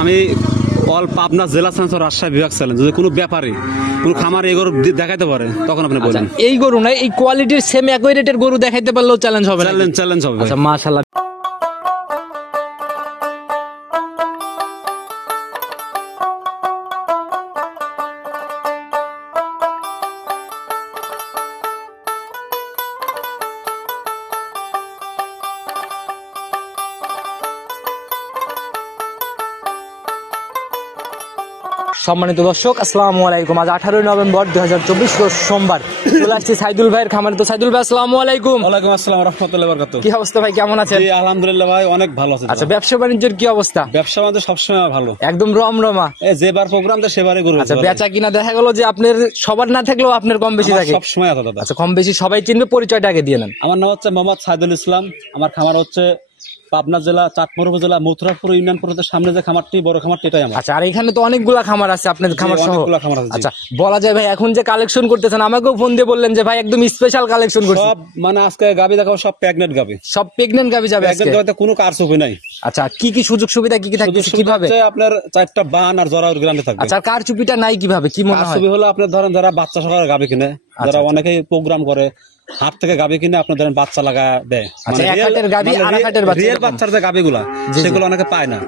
আমি অল পাবনা জেলা সেন্সর রাজশাহী বিভাগ চ্যালেঞ্জ, যদি কোনো ব্যাপারী কোনো খামার এই গরু দেখাইতে পারে তখন আপনি বলেন। এই গরু না, এই কোয়ালিটির সেম একই রেটের গরু দেখাইতে পারলেও চ্যালেঞ্জ হবে, চ্যালেঞ্জ হবে। আচ্ছা মাশাআল্লাহ। সম্মানিত দর্শক, আসসালামু আলাইকুম। আজ 18 নভেম্বর 2024 রোজ সোমবার চলে আসছি সাইদুল ভাইয়ের খামারে। তো সাইদুল ভাই আসসালামু আলাইকুম। ওয়ালাইকুম আসসালাম ওয়া রাহমাতুল্লাহি ওয়া বারাকাতুহু। কি অবস্থা ভাই, কেমন আছেন? জি আলহামদুলিল্লাহ ভাই, অনেক ভালো আছি। আচ্ছা ব্যবসা বাণিজ্যের কি অবস্থা? ব্যবসা আমাদের সবসময় ভালো, একদম রমরমা। এই যেবার প্রোগ্রাম তো সেবারে গরু। আচ্ছা বেচা কিনা দেখা গেল যে আপনার সবার না থাকলেও আপনার কম বেশি থাকে সবসময় আছে দাদা। আচ্ছা কম বেশি সবাই চিনবে, পরিচয়টা আগে দিয়ে নেন। আমার নাম হচ্ছে মোহাম্মদ সাইদুল ইসলাম। আমার খামার হচ্ছে পাবনা জেলা চাটমোহর উপজেলা মথুরাপুর ইউনিয়ন পরিষদের সামনে যে খামারটি, বড় খামারটি, এটাই আমার। আচ্ছা আর এখানে তো অনেকগুলা খামার আছে আপনাদের খামার সহ? অনেকগুলা খামার আছে। আচ্ছা বলা যায় ভাই এখন যে কালেকশন করতেছেন, আমাকেও ফোন দিয়ে বললেন যে ভাই একদম স্পেশাল কালেকশন করছেন। সব মানে আজকে গাবি দেখাবো, সব প্রেগন্যান্ট গাবি, সব প্রেগন্যান্ট গাবি যাবে আজকে। প্রেগন্যান্ট গাবিতে কোনো কারচুপি নাই। আচ্ছা কি কি সুযোগ সুবিধা কি কি থাকছে কিভাবে? আপনার 4টা বান আর জরাউর গ্রান্ডে থাকবে। আচ্ছা কার চুপিটা নাই কিভাবে, কি মনে হয়? কারচুপি হলো আপনার ধরেন যারা বাচ্চা সহকারে গাবি কিনে, যারা অনেকেই প্রোগ্রাম করে হাট থেকে গাবি কিনে আপনার ধরেন বাচ্চা লাগা দেয়, মানে রিয়েল বাচ্চার যে গাবিগুলা সেগুলো অনেকে পায় না।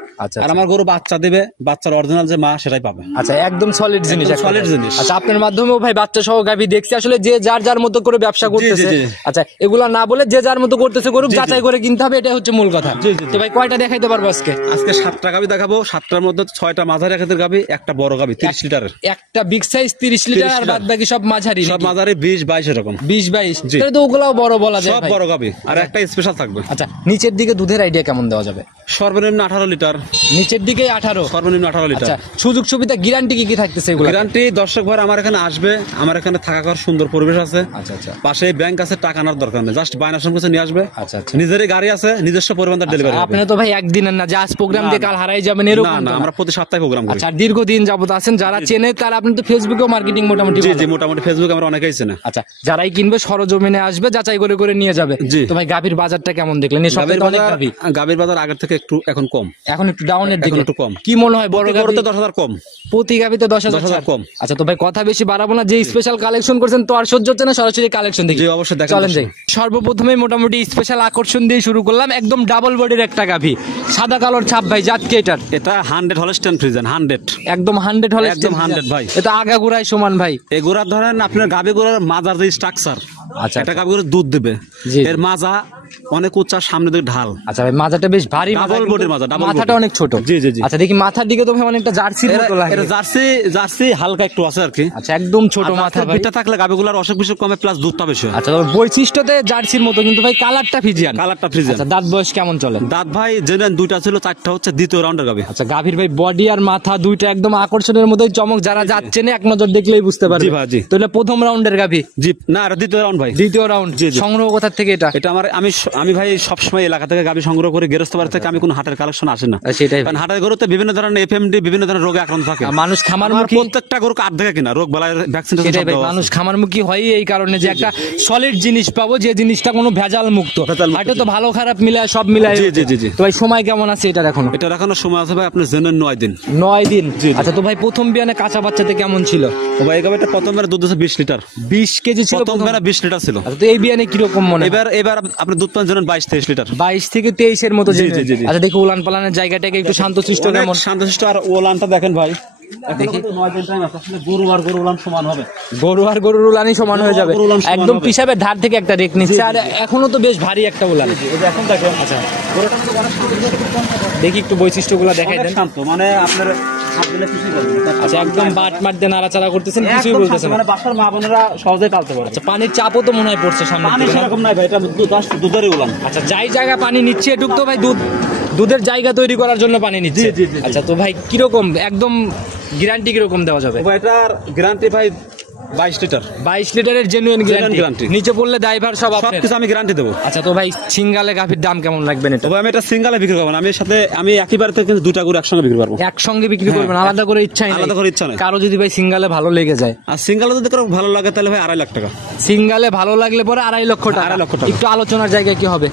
আর আমার গরু বাচ্চা দিবে, বাচ্চার অরিজিনাল যে মা সেটাই পাবে। আচ্ছা একদম সলিড জিনিস, সলিড জিনিস। আচ্ছা আপনার মাধ্যমেও ভাই বাচ্চা সহ গাবি দেখছি, আসলে যে যার যার মতো করে ব্যবসা করতেছে। আচ্ছা এগুলা না বলে যে যার মতো করতেছে করুক, যাচাই করে কিনতে হবে, এটা হচ্ছে মূল কথা। তো ভাই কয়টা দেখাইতে পারবো আজকে? 7টা গাবি দেখাবো। 7টার মধ্যে 6টা মাঝারি আকারের গাবি, একটা বড় গাবি 30 লিটারের, একটা বিগ সাইজ 30 লিটার, আর বাদ বাকি সব মাঝারি। সব মাঝারি 20-22 এরকম। 20-22 তাহলে তো ওগুলাও বড় বলা যায়, সব বড় গাবি, আর একটা স্পেশাল থাকবে। আচ্ছা নিচের দিকে দুধের আইডিয়া কেমন দেওয়া যাবে? সর্বনিম্ন 18 লিটার, নিচের দিকে 18, সর্বনিম্ন 18 লিটার। আচ্ছা সুযোগ সুবিধা গ্যারান্টি কি কি থাকতেছে এগুলো? গ্যারান্টি দর্শক ভাই আমার এখানে আসবে, আমার এখানে থাকা খাওয়ার সুন্দর পরিবেশ আছে। আচ্ছা আচ্ছা পাশে ব্যাংক আছে, টাকা আনার দরকার নেই, জাস্ট বায়নার সঙ্গে নিয়ে আসবে। আচ্ছা আচ্ছা নিজেরই গাড়ি আছে, নিজস্ব পরিমাণ ডেলিভারি হবে। আপনি তো ভাই একদিনের না যে আজ প্রোগ্রাম দিয়ে কাল হারাই যাবেন এরকম না, আমরা প্রতি সপ্তাহে প্রোগ্রাম করি। আচ্ছা দীর্ঘদিন যাবত আছেন, যারা চেনে তারা আপনি তো ফেসবুকেও মার্কেটিং মোটামুটি। জি মোটামুটি ফেসবুকে আমরা অনেকেই চেনে। আচ্ছা যারাই কিনবে সরজমিনে আসবে, যাচাই করে করে নিয়ে যাবে। তো ভাই গাভীর বাজারটা কেমন দেখলেন? এই সপ্তাহে অনেক গাভী, গাভীর বাজার আগের থেকে একটু এখন কম, এখন একটু ডাউনের দিকে, একটু কম। কি মনে হয় বড় গাভীতে 10,000 কম, প্রতি গাভীতে 10,000 কম। আচ্ছা তো ভাই কথা বেশি বাড়াবো না, যে স্পেশাল কালেকশন করছেন তো আর সহ্য হচ্ছে না, সরাসরি কালেকশন দেখি। জি অবশ্যই দেখেন। চলেন যাই। সর্বপ্রথমে মোটামুটি স্পেশাল আকর্ষণ দিয়ে শুরু করলাম, একদম ডাবল বডির একটা গাভী, সাদা কালোর ছাপ ভাই, জাত কি এটার? এটা 100 হলস্টেইন ফ্রিজিয়ান, 100 একদম 100 হলে একদম 100 ভাই। এটা আগাগোড়ায় সমান ভাই। এগুলা ধরেন আপনার গাভী গরুর মাজার যে স্ট্রাকচার, আচ্ছা একটা গাভী গরু দুধ দিবে, এর মাজা অনেক উচ্চা, সামনে দিকে ঢাল। আচ্ছা ভাই মাথাটা বেশ ভারী, ডাবল বডির মাজা, মাথাটা অনেক ছোট। জি জি জি। আচ্ছা দেখি মাথার দিকে তো ভাই অনেকটা জার্সির মতো লাগে। এটা জার্সি হালকা একটু আছে আর কি। আচ্ছা একদম ছোট মাথা ভাই, এটা থাকলে গাভীগুলোর অসুখ বিসুখ কমে, প্লাস দুধটা বেশি হয়। আচ্ছা তবে বৈশিষ্ট্যতে জার্সির মতো, কিন্তু ভাই কালারটা ফ্রিজিয়ান। আচ্ছা দাঁত বয়স কেমন চলে? দাঁত ভাই জেনেন 2টা ছিল, 4টা হচ্ছে দ্বিতীয় রাউন্ডের গাভী। আচ্ছা গাভীর ভাই বডি আর মাথা দুইটা একদম আকর্ষণের মতোই চমক, যারা যাচ্ছে না এক নজর দেখলেই বুঝতে পারবে। জি ভাই জি। তাহলে প্রথম রাউন্ডের গাভী? জি না, এটা দ্বিতীয় রাউন্ড ভাই। দ্বিতীয় রাউন্ড। সংগ্রহ কোথা থেকে এটা? এটা আমি ভাই সবসময় এলাকা থেকে গাভী সংগ্রহ করে, গেরস্ত বাড়ি থেকে আমি কোন হাটের কালেকশন আসে না। সেটাই, কারণ হাটের গরুতে বিভিন্ন ধরনের এফএমডি, বিভিন্ন ধরনের রোগে আক্রান্ত থাকে মানুষ, খামার মুখী প্রত্যেকটা গরু কাট দেখে কিনা রোগ বালাই ভ্যাকসিন। মানুষ খামার মুখী হয় এই কারণে যে একটা সলিড জিনিস পাবো, যে জিনিসটা কোনো ভেজাল মুক্ত। এটা তো ভালো খারাপ মিলায় সব মিলায়। জি জি জি। তো ভাই সময় কেমন আছে এটার এখনো? এটার এখনো সময় আছে ভাই, আপনি জেনেন 9 দিন। 9 দিন। আচ্ছা তো ভাই প্রথম বিয়ানে কাঁচা বাচ্চাতে কেমন ছিল? ও ভাই এই গাভীটা প্রথম বেলা দুধ দিয়েছে 20 লিটার, 20 কেজি ছিল প্রথম বেলা 20 লিটার ছিল। আচ্ছা তো এই বিয়ানে কিরকম মনে? এবার আপনি দুধ পান জানেন 22-23 লিটার, 22 থেকে 23 এর মতো। জি জি জি। আচ্ছা দেখি উলান পালানের জায়গাটাকে একটু শান্তশিষ্ট কেমন? শান্তশিষ্ট। আর ওলানটা দেখেন ভাই, দেখি 9 দিন টাইম আছে, আসলে গরু আর গরু উলান সমান হবে, গরু আর গরুর উলানই সমান হয়ে যাবে, একদম পিছাবের ধার থেকে একটা রেক নিচ্ছে। আর এখনো তো বেশ ভারী একটা উলান। এখন দেখেন। আচ্ছা গরুটা তো অনেক দেখি একটু বৈশিষ্ট্যগুলো দেখাই দেন। শান্ত, মানে আপনার হাত দিলে কিছুই করবে না। আচ্ছা একদম বাট মার দিয়ে নাড়াচাড়া করতেছেন, কিছুই বলতেছেন মানে বাসার মা বোনেরা সহজেই পালতে পারে। আচ্ছা পানির চাপও তো মনে হয় পড়ছে সামনে? পানি সেরকম নাই ভাই, এটা দুধেরই উলান। আচ্ছা যাই জায়গা পানি নিচ্ছে এটুক তো ভাই দুধের জায়গা তৈরি করার জন্য পানি নিচ্ছে। আচ্ছা তো ভাই কিরকম একদম গ্যারান্টি কিরকম দেওয়া যাবে? এটার গ্যারান্টি ভাই 22 লিটার, 22 লিটারের জেনুইন গ্যারান্টি। নিচে পড়লে ড্রাইভার সব সবকিছু আমি গ্যারান্টি দেবো। আচ্ছা তো ভাই সিঙ্গালে গাভীর দাম কেমন রাখবেন এটা? আমি এটা সিঙ্গালে বিক্রি করবো না, আমি একইবারে থেকে কিন্তু 2টা গরু একসঙ্গে বিক্রি করবো। একসঙ্গে বিক্রি করবেন? আলাদা করে ইচ্ছা নেই? আলাদা করে ইচ্ছা নেই। কারো যদি ভাই সিঙ্গালে ভালো লেগে যায়? আর সিঙ্গালে যদি কারো ভালো লাগে তাহলে ভাই 2.5 লাখ টাকা। সিঙ্গালে ভালো লাগলে পরে 2.5 লক্ষ টাকা। 2.5 লক্ষ টাকা। একটু আলোচনার জায়গায় কি হবে?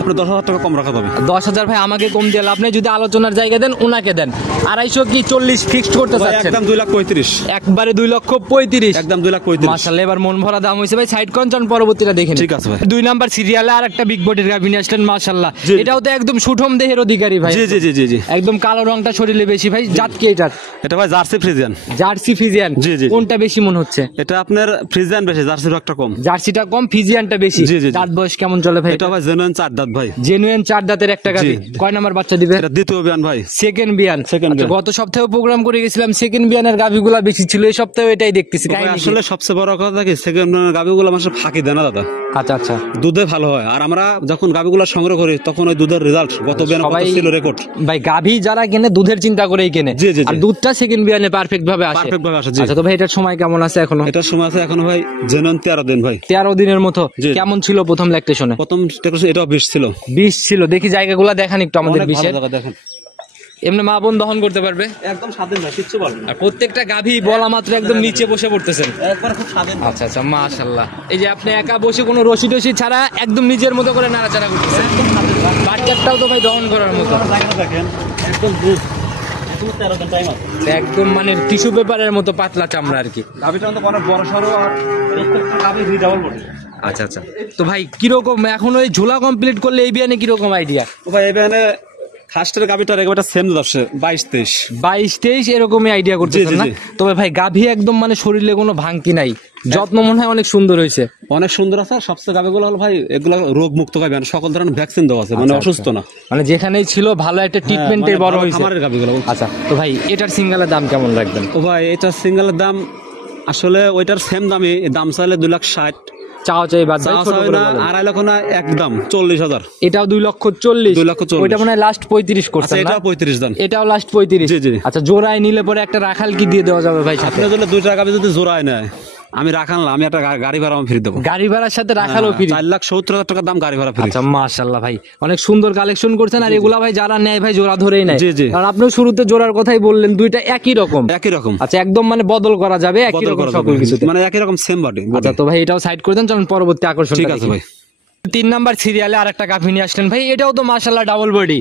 আপনার 10,000 টাকা কম রাখা যাবে। 10,000 ভাই আমাকে কম দিয়ে লাভ নেই, যদি আলোচনার জায়গা দেন ওনাকে দেন। 250 কি 40 ফিক্সড করতে ভাই চাচ্ছেন? একদম 2,35,000, একবারে 2,35,000 একদম 2,35,000। মাশাআল্লাহ, এবার মন ভরা দাম হয়েছে ভাই। সাইড কনচন পরবর্তীটা দেখেন। ঠিক আছে ভাই। 2 নাম্বার সিরিয়ালে আর একটা বিগ বডির গাভী নিয়ে আসলেন মাশাআল্লাহ। জি। এটাও তো একদম সুঠম দেহের অধিকারী ভাই। জি জি জি জি জি। একদম কালো রংটা শরীরে বেশি ভাই। জাত কি এটার? এটা ভাই জার্সি ফ্রিজিয়ান। Jersey Friesian. জি, জি। কোনটা বেশি মনে হচ্ছে? এটা আপনার ফ্রিজিয়ান বেশি, জার্সির একটা কম। জার্সিটা কম, ফিজিয়ানটা বেশি। জি, জি, জি। দাঁত বয়স কেমন চলে ভাই? এটা ভাই জেনুইন 4 দাঁত ভাই। জেনুইন 4 দাঁতের একটা গাভী। জি। কয় নাম্বার বাচ্চা দিবে? এটা দ্বিতীয় বিয়ান ভাই। সেকেন্ড বিয়ান। Second বিয়ান। গত সপ্তাহে প্রোগ্রাম করে গেছিলাম, সেকেন্ড বিয়ানের গাভীগুলা বেশি ছিল, এই সপ্তাহে এটাই দেখতেছি। ভাই কাহিনী কি? আসলে সবচেয়ে বড় কথা কি সেকেন্ড বিয়ানের গাবিগুলো মানুষের ফাঁকি দেয় না দাদা, আচ্ছা আচ্ছা। দুধে ভালো হয়। আর আমরা যখন গাবিগুলো সংগ্রহ করি তখন ওই দুধের রেজাল্ট গত বিয়ানে কত সবাই ছিল রেকর্ড। ভাই গাভী যারা কেনে দুধের চিন্তা করেই কেনে। জি, জি, জি। আর দুধটা সেকেন্ড বিয়ানে পারফেক্ট ভাবে আসে। পারফেক্ট ভাবে আসে। জি। আচ্ছা, তো ভাই এটার সময় কেমন আছে এখনো? এটার সময় আছে এখনো ভাই জেনুইন 13 দিন ভাই। 13 দিনের মতো। জি। কেমন ছিল প্রথম ল্যাকটেশনে? প্রথম টেকনোলজি এটাও 20 ছিল। 20 ছিল। দেখি জায়গাগুলো দেখান একটু আমাদের অনেক ভালো 20-এর। জায়গা দেখেন। এমনি মা বোন দহন করতে পারবে একদম স্বাধীন ভাই, কিচ্ছু বলবে না। আর প্রত্যেকটা গাভী বলা মাত্র একদম নিচে বসে পড়তেছেন। একবার খুব স্বাধীন। আচ্ছা আচ্ছা, মাশাআল্লাহ। এই যে আপনি একা বসে কোনো রশি টসি ছাড়া একদম নিজের মতো করে নাড়াচাড়া করতেছেন। বাচ্চাটাও তো ভাই দহন করার মতো। জায়গা দেখেন একদম দুধ। এখনো 13 দিন টাইম আছে। একদম মানে টিস্যু পেপারের মতো পাতলা চামড়া আর কি। গাবিটা তো অনেক বড় সরো আর প্রত্যেকটা গাবি রিডাবল বডি। আচ্ছা আচ্ছা। তো ভাই কিরকম এখন ওই ঝোলা কমপ্লিট করলে এই বিয়ানে কিরকম আইডিয়া? তো ভাই এখানে ফার্স্টের গাবিটার একেবারে সেম দশে 22-23 22-23 এরকমই আইডিয়া করতেছেন জি, জি, না? জি। তবে ভাই গাভী একদম মানে শরীরে কোনো ভাঙতি নাই, যত্ন মনে হয় অনেক সুন্দর হয়েছে। অনেক সুন্দর আছে। আর সবচেয়ে গাবিগুলো হলো ভাই এগুলো রোগ মুক্ত গাবি, মানে সকল ধরনের ভ্যাকসিন দেওয়া আছে, মানে অসুস্থ না। মানে যেখানেই ছিল ভালো একটা ট্রিটমেন্টে মানে বড় ভালো হয়েছে। খামারের গাবিগুলো। আচ্ছা, তো ভাই এটার সিঙ্গেলের দাম কেমন রাখবেন? তো ভাই এটা সিঙ্গেলের দাম আসলে ওইটার সেম দামই, দাম চাইলে 2,60,000, চাও চাই বাদ ভাই, চাওয়া ছোট চাই করে না বলেন। 2.5 লক্ষ না, একদম 40,000। এটাও 2,40,000। 2,40,000 ওইটা মনে হয় লাস্ট 35 আচ্ছা করছেন না? এটা 35 দাম। এটাও লাস্ট 35। জি, জি। আচ্ছা, জোড়ায় নিলে পরে একটা রাখাল কি দিয়ে দেওয়া যাবে ভাই সাথে? আপনি যদি 2 টাকা যদি জোড়ায় নেয়, আমি রাখান না, আমি একটা গাড়ি ভাড়া আমি ফ্রি দেবো। গাড়ি ভাড়ার সাথে রাখালও ফ্রি? 4,70,000 টাকা দাম গাড়ি ভাড়া ফ্রি। আচ্ছা, মাশাআল্লাহ ভাই, অনেক সুন্দর কালেকশন করছেন। আর এগুলা ভাই যারা নেয় ভাই জোড়া ধরেই নেয়। জি, জি। কারণ আপনি শুরুতে জোড়ার কথাই বললেন, দুইটা একই রকম। একই রকম আচ্ছা, একদম মানে বদল করা যাবে একই বদল রকম করা সকল যাবে, কিছুতে। মানে একই রকম সেম বডি। আচ্ছা, তো ভাই এটাও সাইড করে দেন, চলুন পরবর্তী আকর্ষণ। ঠিক আছে ভাই। 3 নাম্বার সিরিয়ালে আরেকটা গাভী নিয়ে আসলেন ভাই, এটাও তো মাশাআল্লাহ ডাবল বডি।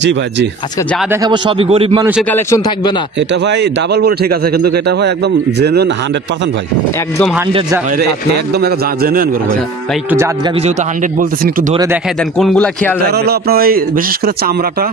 জি ভাই জি। আজকে যা দেখাবো সবই গরিব মানুষের কালেকশন, থাকবে না। এটা ভাই ডাবল বডি ঠিক আছে, কিন্তু এটা ভাই একদম জেনুইন 100% ভাই। একদম 100 একদম জেনুইন করে ভাই। ভাই একটু জাত গাভী যেহেতু 100 বলতেছেন, একটু ধরে দেখাই দেন কোনগুলা খেয়াল এটা রাখবেন। হলো আপনার ওই বিশেষ করে চামড়াটা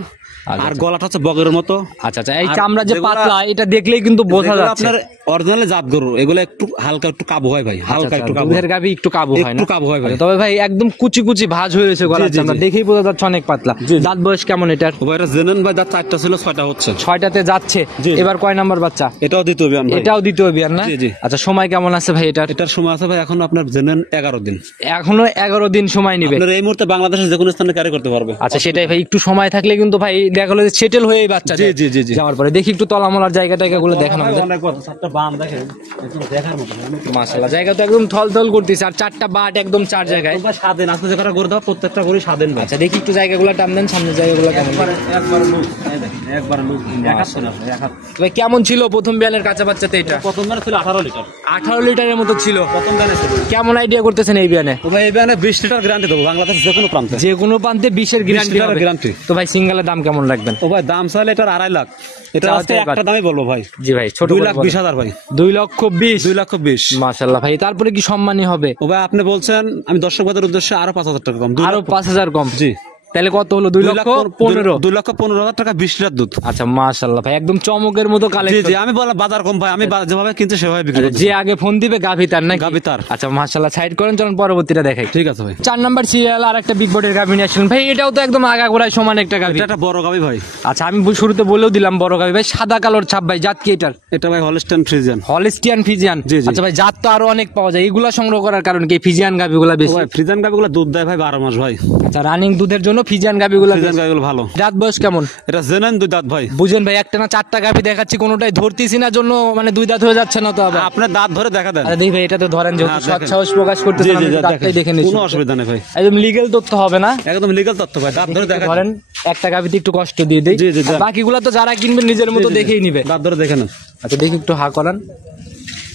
আর গলাটা হচ্ছে বগের মতো। আচ্ছা আচ্ছা, এই আর চামড়া যে যেগুলা- পাতলা, এটা দেখলেই কিন্তু বোঝা যেগুলো যাচ্ছে। আপনার অরিজিনালি জাত গরু, এগুলো একটু হালকা একটু কাবু হয় ভাই, হালকা একটু কাবু দুধের গাভী একটু কাবু হয় না? একটু কাবু হয় ভাই। আচ্ছা, তবে ভাই একদম কুচি কুচি ভাঁজ হয়েছে গলার জি, জি, চামড়া, জি। দেখেই বোঝা যাচ্ছে অনেক পাতলা। জি, জি। দাঁত বয়স কেমন এটার? ও ভাই এটা জেনুইন ভাই, দাঁত 4টা ছিল 6টা হচ্ছে। 6টাতে যাচ্ছে। জি, জি। এবার কয় নাম্বার বাচ্চা? এটাও দ্বিতীয় বিয়ান ভাই। এটাও দ্বিতীয় বিয়ান না? জি, জি। আচ্ছা, সময় কেমন আছে ভাই এটার? এটার সময় আছে ভাই এখন আপনার জেনুইন 11 দিন। এখনো 11 দিন সময় নিবে। আপনার এই মুহূর্তে বাংলাদেশের যে কোনো স্থানে ক্যারি করতে পারবে। আচ্ছা, সেটাই ভাই, একটু সময় থাকলে কিন্তু ভাই দেখা গেলো সেটেল হয়ে বাচ্চা জি, জি, জি, জি। যাওয়ার পরে দেখি একটু তলামলার জায়গা টায়গা গুলো দেখানো আমাদের। অনেক বড়, 4টা বাম দেখেন, একদম দেখার মতো। মাশাআল্লাহ, জায়গা তো একদম থলথল করতেছে, আর 4টা বাট একদম 4 জায়গায়। ভাই স্বাধীন আছে, যেখানে গরু দাও প্রত্যেকটা গরু স্বাধীন ভাই। আচ্ছা, দেখি একটু জায়গাগুলো টান দেন, সামনের জায়গাগুলো কেমন? একবার লুক, এই দেখেন, একবার লুক 71 আছে, 71। ভাই কেমন ছিল প্রথম বিয়ানের কাঁচা বাচ্চাতে এটা? প্রথম দানে ছিল 18 লিটার। 18 লিটারের মতো ছিল প্রথম দানে ছিল। কেমন আইডিয়া করতেছেন এই বিয়ানে? তো ভাই এই বিয়ানে 20 লিটার গ্যারান্টি দেবো বাংলাদেশের যে কোনো প্রান্তে। যে কোনো প্রান্তে 20-এর গ্যারান্টি লিটারের হবে। গ্যারান্টি। তো ভাই সিঙ্গেলের দাম কেমন রাখবেন? ও ভাই দাম চাইলে এটার 2.5 লাখ। এটা চাওয়া আজকে চাই একটা দামই বলবো ভাই। জি ভাই, ছোট 2,20,000 ভাই। 2,20,000। 2,20,000। মাশাআল্লাহ ভাই, তারপরে কি সম্মানই হবে? ও ভাই আপনি বলছেন, আমি দর্শক বাদের উদ্দেশ্যে আরো 5,000 টাকা কম। আরো 5,000 কম? জি। তাহলে কত হলো? 2,15,000। 2,15,000 টাকা 20 লিটার দুধ। আচ্ছা, মাশাআল্লাহ ভাই, একদম চমকের মতো জি কালেকশন। জি, আমি বললাম বাজার কম ভাই, আমি যেভাবে কিনছি সেভাবে বিক্রি করছি। যে আগে ফোন দিবে গাভী তার নাকি? গাভী তার। আচ্ছা, মাশাআল্লাহ, সাইড করেন, চলুন পরবর্তীটা দেখাই। ঠিক আছে ভাই। 4 নাম্বার সিরিয়াল আর একটা বিগ বডির গাভী নিয়ে আসলেন ভাই, এটাও তো একদম আগাগোড়ায় সমান একটা গাভী। এটা একটা বড় গাভী ভাই। আচ্ছা, আমি শুরুতে বলেও দিলাম বড় গাভী ভাই, সাদা কালোর ছাপ ভাই, জাত কি এটার? এটা ভাই হলস্টাইন ফ্রিজিয়ান। Holstein Friesian. জি, জি। আচ্ছা ভাই, জাত তো আরো অনেক পাওয়া যায়, এগুলা সংগ্রহ করার কারণ কি ফিজিয়ান গাভীগুলা ও বেশি? ভাই ফ্রিজিয়ান গাভীগুলো দুধ দেয় ভাই 12 মাস ভাই। আচ্ছা, রানিং দুধের জন্য ফিজিয়ান গাভীগুলা ফ্রিজিয়ান বেশি। গাভীগুলো ভালো। দাঁত বয়স কেমন? এটা জেনুইন 2 দাঁত ভাই। বুঝেন ভাই, একটা না 4টা গাভী দেখাচ্ছি, কোনোটাই ধরতেছি না জন্য মানে 2 দাঁত হয়ে যাচ্ছে না তো আবার? আপনার দাঁত ধরে দেখা দেন। আরে দেখি ভাই, এটা তো ধরেন যেহেতু হ্যাঁ, সৎ দেখেন। সাহস প্রকাশ করতে জি, জি, জি, দাঁতটাই দেখেন। দেখে নিচ্ছি। কোনো অসুবিধা নেই ভাই। একদম লিগ্যাল তথ্য হবে না? একদম লিগ্যাল তথ্য ভাই, দাঁত ধরে দেখা ধরেন একটা গাভীতে একটু কষ্ট দিয়ে দেই, জি, জি, আর বাকিগুলো তো যারা কিনবে নিজের মতো দেখেই নিবে। দাঁত ধরে দেখে নেন। আচ্ছা, দেখি একটু হা করান।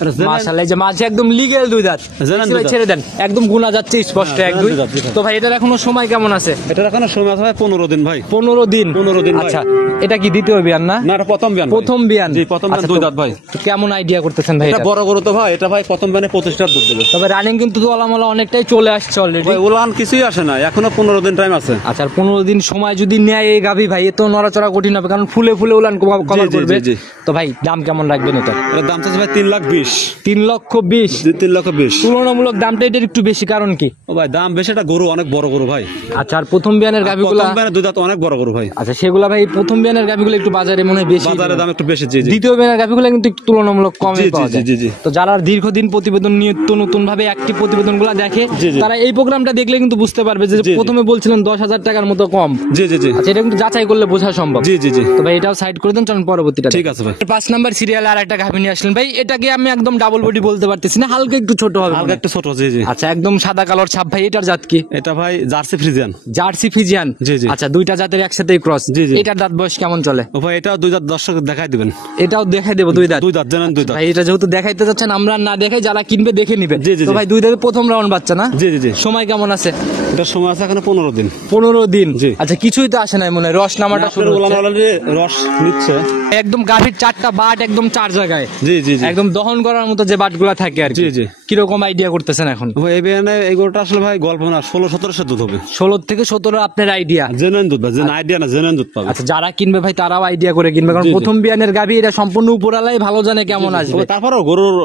মাশাআল্লাহ, এই যে মাঝে একদম লিগ্যাল দুই দাঁত, জেনুইন দুই দাঁত। ছেড়ে দেন, একদম গুনা যাচ্ছে স্পষ্ট এক দুই। জেনুইন দুই দাঁত, জি ভাই। তো ভাই এটার এখনো সময় কেমন আছে? এটা এখনো সময় আছে ভাই 15 দিন ভাই। 15 দিন। 15 দিন ভাই। আচ্ছা, এটা কি দ্বিতীয় বিয়ান না? না, এটা প্রথম বিয়ান ভাই। প্রথম বিয়ান। জি, প্রথম বিয়ান, আচ্ছা, দুই তো- দাঁত ভাই। তো কেমন আইডিয়া করতেছেন ভাই এটা এটা? বড় গরু তো ভাই, এটা ভাই প্রথম বিয়ানে 25 লিটার দুধ দেবে। তবে রানিং কিন্তু দোয়ালামালা অনেকটাই চলে আসছে অলরেডি। ভাই উলান কিছুই আসে না, এখনো 15 দিন টাইম আছে। আচ্ছা, আর 15 দিন সময় যদি নেয় এই গাভী ভাই, এত নড়াচড়া কঠিন হবে, কারণ ফুলে ফুলে উলান কভার জি, করবে। জি। তো ভাই দাম কেমন রাখবেন এটা? এটার দাম চাচ্ছে ভাই 3,20,000। 3,20,000। 3,20,000। তুলনামূলক দামটা এটার একটু বেশি, কারণ কি? ও ভাই দাম বেশি, এটা গরু অনেক বড় গরু ভাই। আচ্ছা, আর প্রথম বিয়ানের গাভীগুলা? প্রথম বিয়ানে দুই দাঁত অনেক বড় গরু ভাই। আচ্ছা, সেগুলা ভাই প্রথম বিয়ানের গাভীগুলো একটু বাজারে মনে হয় বেশি, বাজারে দাম একটু বেশি। জি জি দ্বিতীয় বিয়ানের গাভীগুলো কিন্তু একটু তুলনামূলক কমে জি, জি, পাওয়া যায়। জি, জি। তো যারা দীর্ঘদিন প্রতিবেদন নিত্য নতুন ভাবে অ্যাক্টিভ প্রতিবেদনগুলো দেখে, জি, জি। তারা এই প্রোগ্রামটা দেখলে কিন্তু বুঝতে পারবে যে জি। প্রথমে বলছিলেন 10,000 টাকার মতো কম। জি জি জি আচ্ছা, এটা কিন্তু যাচাই করলে বোঝা সম্ভব। জি জি জি তো ভাই এটাও সাইড করে দেন, চলুন পরবর্তীটা ঠিক আছে ভাই। 5 নাম্বার সিরিয়ালে আর একটা গাভী নিয়ে আসলেন ভাই। এটাকে আমি একদম ডাবল বডি বলতে পারতেছি না, হালকা একটু ছোট হবে মনে হালকা হয়। একটু ছোট। জি জি আচ্ছা, একদম সাদা কালোর ছাপ ভাই। এটার জাত কি? এটা ভাই জার্সি ফ্রিজিয়ান। Jersey Friesian. জি, জি। আচ্ছা, দুইটা জাতের একসাথেই ক্রস। জি, জি। এটার দাঁত বয়স কেমন চলে? ও ভাই এটাও দুই দাঁত দর্শক দেখাই দিবেন। এটাও দেখাই দেবো দুই দাঁত। দুই দাঁত জানেন, দুই দাঁত। ভাই এটা যেহেতু দেখাইতে যাচ্ছেন, আমরা না দেখাই, যারা কিনবে দেখে নিবে। জি, জি, তো জি। ভাই দুই দাঁতের প্রথম রাউন্ড বাচ্চা না? জি জি জি সময় কেমন আছে? এটার সময় আছে এখনো 15 দিন। 15 দিন। জি। আচ্ছা, কিছুই তো আসে নাই মনে হয়, রস নামাটা শুরু আপনার হচ্ছে। উলান অলরেডি রস নিচ্ছে। একদম গাভীর 4টা বাট একদম 4 জায়গায়, জি জি জি একদম দহন করার মতো যে বাটগুলা থাকে আর কি। জি, জি। কিরকম আইডিয়া করতেছেন এখন? ভাই এই বিয়ানে এই গরুটা আসলে ভাই গল্প না, 16-17 দুধ হবে। 16 থেকে 17 আপনার আইডিয়া? জেনুইন দুধ ভাই, জেনুইন আইডিয়া না, জেনুইন দুধ পাবে। আচ্ছা, যারা কিনবে ভাই তারাও আইডিয়া করে কিনবে, কারণ জি, জি। প্রথম বিয়ানের গাভী, এটা সম্পূর্ণ উপরালাই ভালো জানে কেমন আসবে। তারপরেও গরুর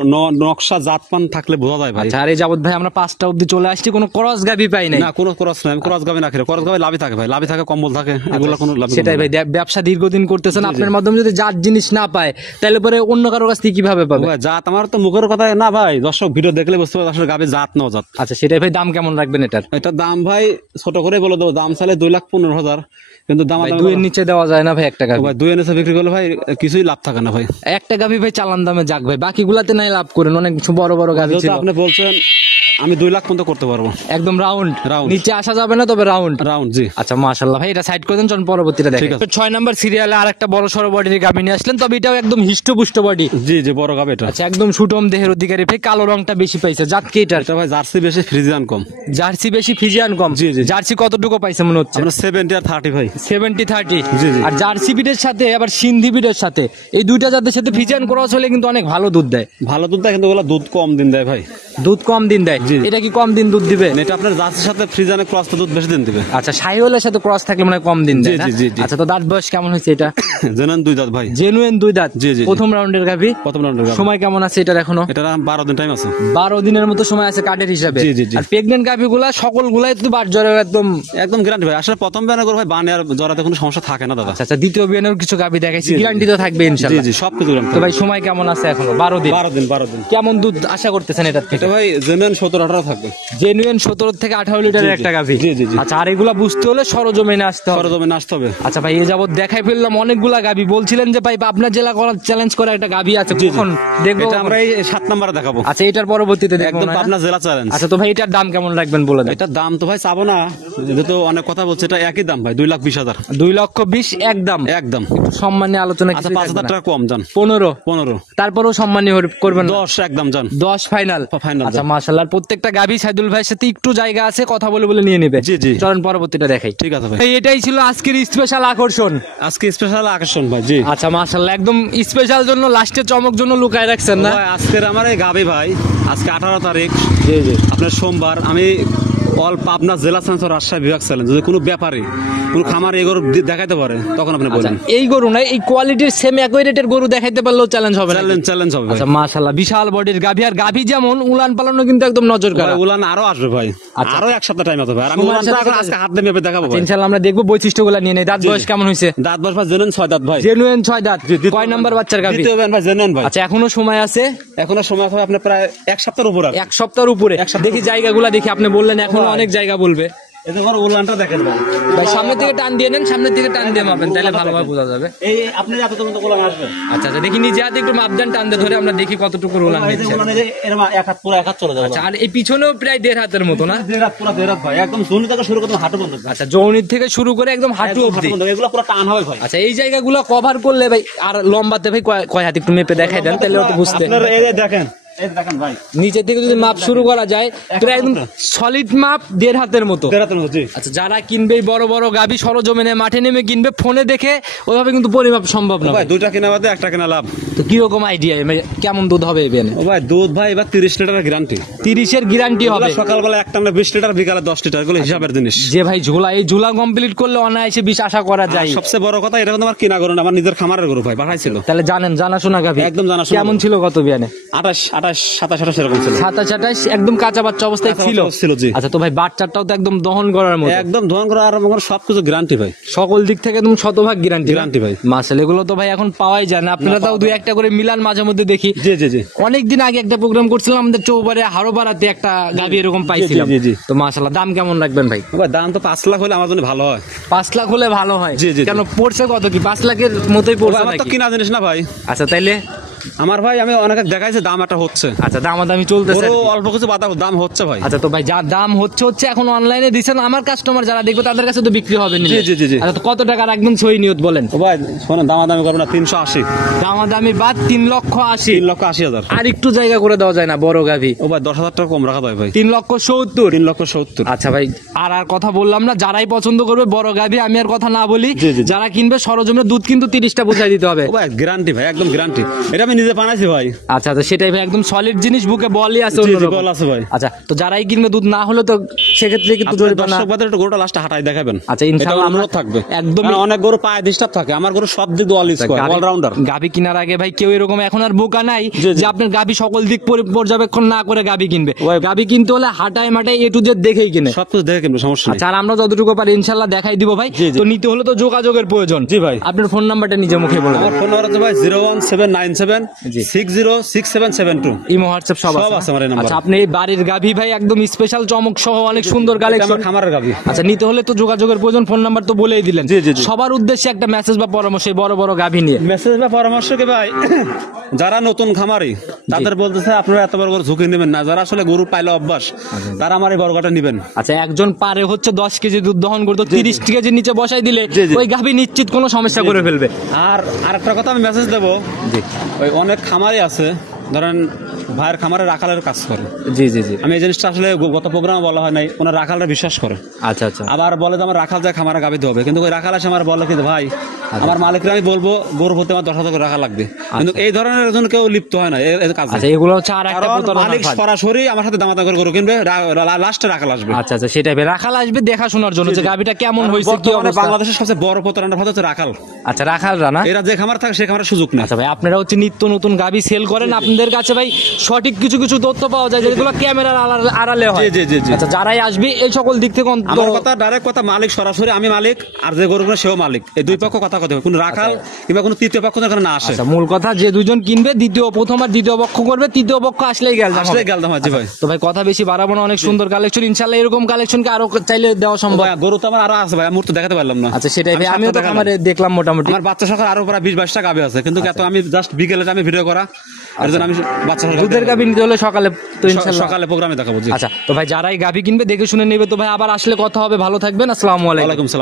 নকশা জাতপান থাকলে বোঝা যায় ভাই। আচ্ছা, আর এই যাবত ভাই আমরা 5টা অবধি চলে আসছি, কোনো ক্রস গাভী পাই নাই। না, কোনো ক্রস নাই। আমি ক্রস গাবি না খেলে, ক্রস গাবি লাভই থাকে ভাই, লাভই থাকে, কম্বল থাকে, এগুলো কোনো লাভ সেটাই ভাই, ব্যবসা দীর্ঘদিন করতেছেন, আপনার মাধ্যমে যদি যার জিনিস না পায়, তাহলে পরে অন্য কারো কাছ থেকে কিভাবে পাবে? ভাই জাত আমার তো মুখের কথা না ভাই, দর্শক ভিডিও দেখলে বুঝতে পারবে আসলে গাবি জাত না জাত। আচ্ছা, সেটাই ভাই, দাম কেমন রাখবেন এটার? এটার দাম ভাই ছোট করে বলে দেবো, দাম চাইলে 2,15,000, কিন্তু দাম ভাই 2 এর নিচে দেওয়া যায় না ভাই একটা গাভী। ভাই 2 এনেছে বিক্রি করলে ভাই কিছুই লাভ থাকে না ভাই। একটা গাভী ভাই চালান দামে যাক ভাই, বাকিগুলাতে নাই লাভ করেন, অনেক বড় বড় গাভী যেহেতু ছিল। আপনি বলছেন আমি 2 লাখ পর্যন্ত করতে পারবো। একদম রাউন্ড, Round। নিচে আসা যাবে না, তবে রাউন্ড। রাউন্ড জি। আচ্ছা, মাশাআল্লাহ ভাই, এটা সাইড করে দেন, চলুন পরবর্তীটা দেখেন। ঠিক আছে। 6 নাম্বার সিরিয়ালে আর একটা বড় সড়ো বডির গাভী নিয়ে আসলেন, তবে এটাও একদম হিষ্টপুষ্ট বডি। জি জি বড় গাবি এটা। আচ্ছা, একদম সুটম দেহের অধিকারী ভাই, কালো রংটা বেশি পাইছে। জাত কি এটার? এটা ভাই জার্সি বেশি, ফ্রিজিয়ান কম। জার্সি বেশি, ফিজিয়ান কম। জি, জি। জার্সি কতটুকু পাইছে মনে হচ্ছে? আপনার 70 আর 30 ভাই। 70-30। জি, জি। আর জার্সি বিটের সাথে আবার সিন্ধি বিটের সাথে, এই দুইটা জাতের সাথে ফিজিয়ান ক্রস হলে কিন্তু অনেক ভালো দুধ দেয়। ভালো দুধ দেয়, কিন্তু ওগুলো দুধ কম দিন দেয় ভাই। দুধ কম দিন দেয়। জি। এটা কি কম দিন দুধ দিবে? এটা আপনার জার্সির সাথে ফ্রিজিয়ানের ক্রস দুধ বেশি দিন দিবে। আচ্ছা, শাহিওয়ালের সাথে ক্রস থাকলে মানে কম দিন দেয় জি, না? জি, জি, জি। আচ্ছা, তো দাঁত বয়স কেমন হয়েছে এটা? জানেন 2 দাঁত ভাই। জেনুইন 2 দাঁত। জি, জি, জি। প্রথম রাউন্ডের গাভী। প্রথম রাউন্ডের গাবি। সময় কেমন আছে এটার এখনো? এটা 12 দিন টাইম আছে। 12 দিনের মতো সময় আছে কার্ডের হিসাবে। জি, জি, জি। আর প্রেগনেন্ট গাভীগুলা সকলগুলাই তো বাট জ্বরে একদম। একদম গ্যারান্টি ভাই, আসলে প্রথম বিয়ানে করে ভাই বানে আর জ্বরাতে কোনো সমস্যা থাকে না দাদা। আচ্ছা, আচ্ছা, দ্বিতীয় বিয়ানের কিছু গাভী দেখাইছি, জি, জি। গ্যারান্টি তো থাকবে জি ইনশাআল্লাহ। জি সব কিছু গ্যারান্টি। তো ভাই সময় কেমন আছে এখনো? 12 দিন। 12 দিন। কেমন দুধ আশা করতেছেন এটার থেকে? এটা ভাই জেনুইন 17-18 থাকবে। জেনুইন 17 থেকে 18 লিটারের জি, জি। একটা গাভী। জি, জি, জি। আচ্ছা, আর এগুলা বুঝতে হলে সরজমিনে আসতে হবে। সরজমিনে আসতে হবে। আচ্ছা ভাই, এ যাবত দেখাই ফেললাম অনেকগুলা গাভী, বলছিলেন যে ভাই আপনার জেলা করার চ্যালেঞ্জ করা একটা গাভী আছে, জি, জি। কখন দেখবো? এটা আমরা এই 7 নম্বরে দেখাবো। আচ্ছা, এটার পরবর্তীতে দেখবো একদম না? পাবনা জেলা চ্যালেঞ্জ। আচ্ছা, তো ভাই এটার দাম কেমন রাখবেন বলে দেন। এটার দাম তো ভাই চাবো না, যেহেতু অনেক কথা বলছে, এটা একই দাম ভাই, 2,20,000। 2,20,000 একদম। একদম। সম্মানী আলোচনা আচ্ছা, কিছুই 5,000 থাকবে না। টাকা কম যান। 15। 15। তারপরেও সম্মানী করবেন না? 10 একদম যান। 10 ফাইনাল। ফাইনাল। আচ্ছা, মাশাআল্লাহ, প্রত্যেকটা গাভী সাইদুল ভাইয়ের সাথে একটু জায়গা আছে, কথা বলে বলে নিয়ে নেবে। জি, জি। চলেন পরবর্তীটা দেখাই। ঠিক আছে ভাই। এই এটাই ছিল আজকের স্পেশাল আকর্ষণ। আজকে স্পেশাল আকর্ষণ ভাই। জি আচ্ছা, মাশাআল্লাহ, একদম স্পেশাল জন্য লাস্টে চমক জন্য লুকায় রাখছেন না? ভাই, আজকের আমার এই গাবি ভাই, আজকে 18 তারিখ, জি, জি। আপনার সোমবার। আমি অল পাবনা জেলা চ্যালেঞ্জ, রাজশাহী বিভাগ চ্যালেঞ্জ, যদি কোনো ব্যাপারী কোনো খামার এই গরু দেখাইতে পারে তখন আপনি আচ্ছা, বলেন। এই গরু না, এই কোয়ালিটির সেম একই রেটের গরু দেখাইতে পারলেও চ্যালেঞ্জ হবে না? চ্যালেঞ্জ হবে ভাই। আচ্ছা, মাশাআল্লাহ, বিশাল বডির গাভী, আর গাভী যেমন উলান পালানো কিন্তু একদম নজর কাড়া। ভাই, উলান আরো আসবে ভাই, আচ্ছা। আরো 1 সপ্তাহ টাইম আছে ভাই। আর আমি সময়ের উলানটা সাথে এখন সাথে- আজকে হাত দিয়ে মেপে দেখাবো ভাই। ইনশাআল্লাহ আমরা দেখবো বৈশিষ্ট্যগুলো নিয়ে নেই। দাঁত জি, বয়স জি। কেমন হয়েছে? দাঁত বয়স ভাই জেনুইন 6 দাঁত ভাই। জেনুইন 6 দাঁত। দ্বিতীয়- কয় নাম্বার বাচ্চার গাভী? দ্বিতীয় ভাই জেনুইন ভাই। আচ্ছা, এখনো সময় আছে? এখনো সময় হবে আপনার প্রায় 1 সপ্তাহের উপর আছে। 1 সপ্তাহের উপরে। এক সপ্তাহ দেখি জায়গাগুলো দেখি, আপনি বললেন এখনো ভাই। অনেক জায়গা বলবে। এতে করে উলানটা দেখেন ভাই। ভাই সামনে থেকে টান দিয়ে নেন, সামনে থেকে টান দিয়ে মাপেন, তাহলে ভালোভাবে বোঝা যাবে। এই আপনি এত পর্যন্ত উলান আসবে। আচ্ছা, আচ্ছা, দেখি নিজে হাতে একটু মাপদান টান দিয়ে ধরে আমরা দেখি কতটুকু উলান এই যে দিচ্ছে। উলান, এই যে এরকম এক হাত, পুরো এক হাত চলে যাবে। আচ্ছা, আর এই পিছনেও প্রায় 1.5 হাতের মতো না? পুরো দেড় ভাই, একদম জুনি থেকে শুরু করতে হাঁটু পর্যন্ত। আচ্ছা, যৌনির থেকে শুরু করে একদম হাঁটু একদম অবধি। হাঁটু পর্যন্ত, এগুলো পুরো টান হবে ভাই। আচ্ছা, এই জায়গাগুলো কভার করলে ভাই, আর লম্বাতে ভাই কয় হাত একটু মেপে দেখাই দেন, তাহলে তো বুঝতে। আপনার এই যে দেখেন, এই দেখেন ভাই, নিচে থেকে যদি মাপ শুরু করা যায় প্রায় একদম সলিড মাপ 1.5 হাতের মতো। দেড়াতের মধ্যে। আচ্ছা, যারা কিনবে এই বড় বড় গাভী সরজমিনে মাঠে নেমে কিনবে, ফোনে দেখে ওইভাবে কিন্তু পরিমাপ সম্ভব না ভাই, দুইটা কিনা বাদে একটা কিনা লাভ। তো কিরকম আইডিয়া কেমন দুধ হবে এখানে? ও ভাই, দুধ ভাই এবার 30 লিটার গ্যারান্টি। 30-এর গ্যারান্টি হবে। সকালবেলা একটা 20 লিটার, বিকালে 10 লিটার, এগুলো হিসাবের জিনিস। যে ভাই ঝোলা, এই ঝোলা কমপ্লিট করলে অনায়াসে 20 আশা করা যায়। আর সবচেয়ে বড় কথা, এটা কিন্তু আমার কিনা গরু না, আমার নিজের খামারের গরু ভাই, পাঠাইছিল। তাহলে জানেন, জানাশোনা গাভী একদম জানাশোনা। কেমন ছিল কত বিয়ানে? 28, 27 এরকম ছিল। 27-28 একদম কাঁচা বাচ্চা অবস্থায় ছিল। জি। আচ্ছা, তো ভাই বাচ্চাটাও তো একদম দহন করার মতো, একদম ধোয়ান করা, আর আমার সবকিছু গ্যারান্টি ভাই, সকল দিক থেকে একদম শতভাগ গ্যারান্টি। গ্যারান্টি ভাই। মাসেল এগুলো তো ভাই এখন পাওয়াই যায় না, আপনারা তাও দুই একটা করে মিলান মাঝে মধ্যে দেখি। জি জি জি। অনেকদিন আগে একটা প্রোগ্রাম করছিলাম আমাদের চৌবারে হারোপাড়াতে, একটা গাভী এরকম পাইছিলাম। জি, জি, জি। তো মাশাআল্লাহ, দাম কেমন রাখবেন ভাই? ভাই দাম তো 5 লাখ হলে আমার জন্য ভালো হয়। 5 লাখ হলে ভালো হয়। জি, জি, জি। কেন পড়ছে কত কি 5 লাখের মতোই পড়ছে আমার তো নাকি? কিনা জিনিস না ভাই। আচ্ছা, তাইলে আমার ভাই, আমি অনেকে দেখাইছি দাম একটা হচ্ছে। আচ্ছা, দামাদামি চলতেছে। গরু অল্প কিছু বাধা দাম হচ্ছে ভাই। আচ্ছা, তো ভাই যা দাম হচ্ছে এখন অনলাইনে দিচ্ছেন, আমার কাস্টমার যারা দেখবে তাদের কাছে তো বিক্রি হবে না। জি, জি, জি, জি। আচ্ছা, তো কত টাকা রাখবেন সই নিয়ত বলেন? ও ভাই শোনেন, দামাদামি করবো না, 380। দামাদামি বাদ 3,80,000। 3,80,000। আর একটু জায়গা করে দেওয়া যায় না বড় গাভী? ও ভাই 10,000 টাকা কম রাখা যায় ভাই। 3,70,000। 3,70,000। আচ্ছা ভাই, আর কথা বললাম না, যারাই পছন্দ করবে বড় গাভী, আমি আর কথা না বলি, জি, জি, জি। যারা কিনবে সরজমিনে দুধ কিন্তু 30টা বোঝাই দিতে হবে। ও ভাই গ্যারান্টি ভাই, একদম গ্যারান্টি, এটা আমি নিজে বানাইছি ভাই। আচ্ছা, তো সেটাই ভাই, একদম সলিড জিনিস, বুকে বলই আছে। জি, জি, অন্যরকম। বল আছে ভাই। আচ্ছা, তো যারাই কিনবে দুধ না হলে তো সেক্ষেত্রে কিন্তু জরিমানা। দর্শক বাদের একটু গরুটা লাস্টে হাঁটাই দেখাবেন। আচ্ছা, ইনশাআল্লাহ এটা অনুরোধ আমরা থাকবে। একদম। কারণ অনেক গরু পায়ে ডিস্টার্ব থাকে, আমার গরু সব দিক দিয়ে অল স্কোয়ার, অলরাউন্ডার। গাভী কেনার আগে ভাই কেউ এরকম এখন আর বোকা নাই জি, জি। যে আপনার গাভী সকল দিক পর্যবেক্ষণ না করে গাভী কিনবে। ওই- গাভী কিনতে হলে হাঁটায় মাটায় A to Z দেখেই কিনে। সবকিছু দেখে কিনবে, সমস্যা নেই। আচ্ছা, আর আমরা যতটুকু পারি ইনশাআল্লাহ দেখাই দিব ভাই। জি, জি। তো নিতে হলে তো যোগাযোগের প্রয়োজন। জি ভাই। আপনার ফোন নাম্বারটা নিজে মুখে বলবেন। আমার ফোন নাম্বার হচ্ছে ভাই 01797 জি। 606772। ইমো হোয়াটসঅ্যাপ সব সব আছে আছে আমার এই নাম্বার। আচ্ছা, আপনি এই বাড়ির গাভী ভাই একদম স্পেশাল চমক সহ অনেক সুন্দর এটা কালেকশন। আমার খামারের গাভী। আচ্ছা, নিতে হলে তো যোগাযোগের প্রয়োজন, ফোন নাম্বার তো বলেই দিলেন। জি, জি, জি। সবার উদ্দেশ্যে একটা মেসেজ বা পরামর্শ এই বড় বড় গাভী নিয়ে। মেসেজ বা পরামর্শ কি ভাই, যারা নতুন খামারি তাদের বলতেছে আপনারা এত বড় গরু ঝুঁকি নেবেন না, যারা আসলে গরু পাইলে অভ্যাস তারা আমার এই বড়টা নেবেন। আচ্ছা, একজন পারে হচ্ছে 10 কেজি দুধ দহন করতো, 30 কেজির নিচে বসাই দিলে জি, জি। ওই গাভী নিশ্চিত কোনো সমস্যা করে ফেলবে। আর আরেকটা কথা আমি মেসেজ দেবো, জি ওই অনেক খামারি আছে, ধরেন ভাইয়ের খামারে রাখালের কাজ করে। জি জি জি। আমি এই জিনিসটা আসলে গত প্রোগ্রামে বলা হয় নাই, ওনার রাখালরা বিশ্বাস করে। আচ্ছা আচ্ছা। আবার বলে যে আমার রাখাল যায় খামারে গাভী হবে, কিন্তু ওই রাখাল আসে আমার বলে কি ভাই আমার মালিকরা আমি বলবো গরু হতে আমার 10,000 করে রাখা লাগবে, কিন্তু এই ধরনের একজন কেউ লিপ্ত হয় না এই কাজে। আচ্ছা, এগুলো হচ্ছে আর একটা কারণ প্রতারণার মালিক ফাঁদ। সরাসরি আমার সাথে দামাদামি করে গরু কিনবে, লাস্টে রাখাল আসবে। আচ্ছা আচ্ছা, সেটাই ভাই, রাখাল আসবে দেখাশোনার জন্য যে গাভীটা কেমন হয়েছে, কি বর্তমানে অবস্থা। বাংলাদেশের সবচেয়ে বড় প্রতারণার ফাঁদ হচ্ছে রাখাল। আচ্ছা, রাখালরা না। এরা যে খামার থাকে সে খামারের সুযোগ নেই। আচ্ছা ভাই, আপনারা হচ্ছে নিত্য নতুন গাভী সেল করেন, আপনাদের কাছে ভাই সঠিক কিছু কিছু তথ্য পাওয়া যায় যেগুলো ক্যামেরার আড়ালে হয়। জি, জি, জি, জি। আচ্ছা, যারাই আসবে এই সকল দিক থেকে আমার কথা ডাইরেক্ট কথা, মালিক সরাসরি আমি মালিক, আর যে গরুগুলো সেও মালিক, এই দুই পক্ষ কথা কথা হবে, কোনো রাখাল কিংবা কোনো তৃতীয় পক্ষ যেন না আসে। আচ্ছা, মূল কথা যে দুজন কিনবে প্রথম আর দ্বিতীয় পক্ষ করবে, তৃতীয় পক্ষ আসলেই গেল। আসলে গেলদাম হয়। জি ভাই। তো ভাই কথা বেশি বাড়াবো না, অনেক সুন্দর কালেকশন, ইনশাআল্লাহ এরকম কালেকশন কি আরো চাইলে দেওয়া সম্ভব। ভাই, গরু তো আমার আরো আছে ভাই, মূর্তি দেখাতে পারলাম না। আচ্ছা, সেটাই ভাই, আমিও তো দেখালাম। খামারে দেখলাম মোটামুটি। আমার বাচ্চা সকাল আরো প্রায় 20-22টা গাভী আছে, কিন্তু এত আমি জাস্ট বিকেলে আমি ভিডিও করা, এর জন্য আমি বাচ্চা দুধের গাভী নিতে হলে সকালে তো ইনশাআল্লাহ সকালে প্রোগ্রামে দেখাবো। জি। আচ্ছা, তো ভাই যারাই গাভী কিনবে দেখে শুনে নেবে। তো ভাই আবার আসলে কথা হবে, ভালো থাকবেন, আসসালামু আলাইকুম। ওয়ালাইকুম সালাম।